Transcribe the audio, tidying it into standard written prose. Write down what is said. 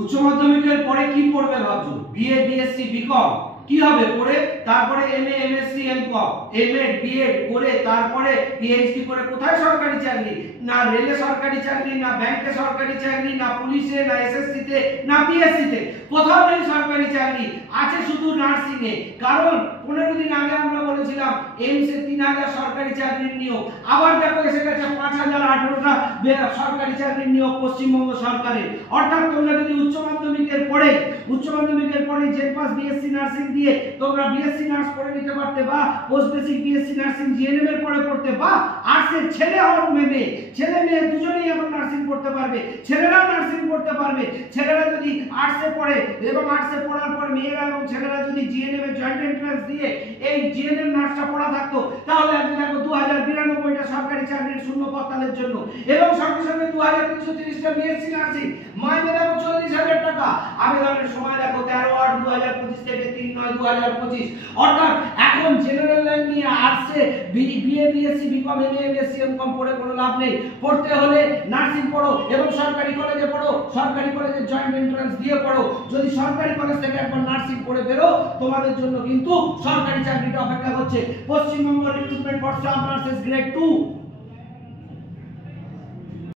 উচ্চ মাধ্যমিকের পরে কি পড়বে ভাবছো? বিএ, বিএসসি, বিকম কি হবে পড়ে? তারপরে MA, MSc, MCom, MEd, BEd করে তারপরে পিএইচডি করে কোথায় সরকারি চাকরি? না রেলে সরকারি চাকরি, না ব্যাংকে সরকারি চাকরি, না পুলিশে, না এসএসসি তে, না পিএসসি তে, কোথাও নেই সরকারি চাকরি, আছে শুধু নার্সিং এ। কারণ 15 দিন আগে আমরা বলেছিলাম এইমসে 3000 সরকারি চাকরির নিয়োগ, আবার দেখো এসে গেছে 5018টা সরকারি চাকরির নিয়োগ পশ্চিমবঙ্গ সরকারের। অর্থাৎ তোমরা যদি উচ্চ মাধ্যমিকের পরে জেড পাস বিএসসি নার্সিং দিয়ে তোমরা বিএসসি নার্স পড়ে নিতে পারতে, বা post basic BSc nursing GNM এর পরে পড়তে, বা আর্টসের ছেলে আর মেয়ে, ছেলে মেয়ে দুজনেই এখন নার্সিং পড়তে পারবে, ছেলেরাও নার্সিং পড়তে পারবে। ছেলেরা যদি আর্টসে পড়ে এবং আর্টসে পড়ার পর মেয়েরা এবং ছেলেরা যদি জিএনএম এ জয়েন্ট এন্ট্রান্স দিয়ে এই জিএনএম নার্সটা পড়া থাকতো, তাহলে আজকে দেখো 2092টা সরকারি চাকরির শূন্য পদতালের জন্য, এবং সঙ্গে সঙ্গে 2330টা বিএসসি নার্সিং, মাইনে দেখো 40,000 টাকা। আবেদনের সময় দেখো 13/8/2025 থেকে 3/9/2025। অর্থাৎ এখন জেনারেল লাইন নিয়ে আর্টসে BA, BSc, BCom, MA, MSc, MCom পড়ে কোনো লাভ নেই। পড়তে হলে নার্সিং পড়ো এবং সরকারি কলেজে পড়ো, সরকারি কলেজে জয়েন্ট এন্ট্রান্স দিয়ে পড়ো। যদি সরকারি কলেজ থেকে একবার নার্সিং পড়ে বেরো, তোমাদের জন্য কিন্তু সরকারি চাকরিটা অপেক্ষা করছে। Paschimbanga recruitment for staff nurses grade 2